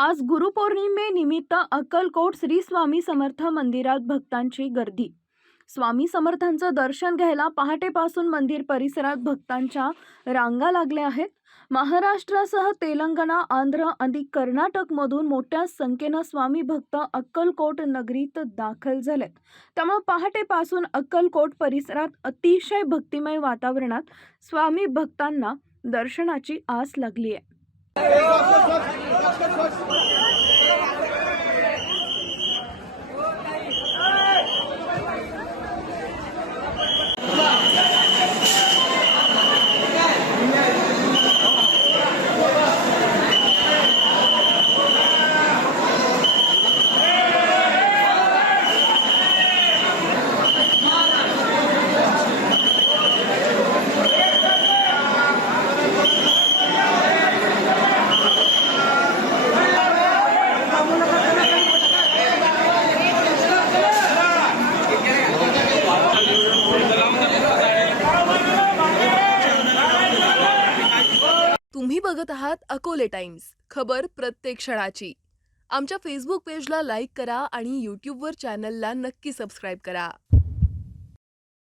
आज गुरुपौर्णिमेनिमित्त अक्कलकोट श्री स्वामी समर्थ मंदिरात भक्तांची गर्दी. स्वामी समर्थांचं दर्शन घ्यायला पहाटेपासून मंदिर परिसरात भक्तांच्या रांगा लागल्या आहेत. महाराष्ट्रासह तेलंगणा, आंध्र आणि कर्नाटकमधून मोठ्या संख्येनं स्वामी भक्त अक्कलकोट नगरीत दाखल झालेत. त्यामुळे पहाटेपासून अक्कलकोट परिसरात अतिशय भक्तिमय वातावरणात स्वामी भक्तांना दर्शनाची आस लागली आहे. तुम्ही बघत आहात अकोले टाइम्स, खबर प्रत्येक क्षणाची. आमच्या फेसबुक पेजला लाईक करा आणि यूट्यूबवर चॅनलला नक्की सबस्क्राईब करा.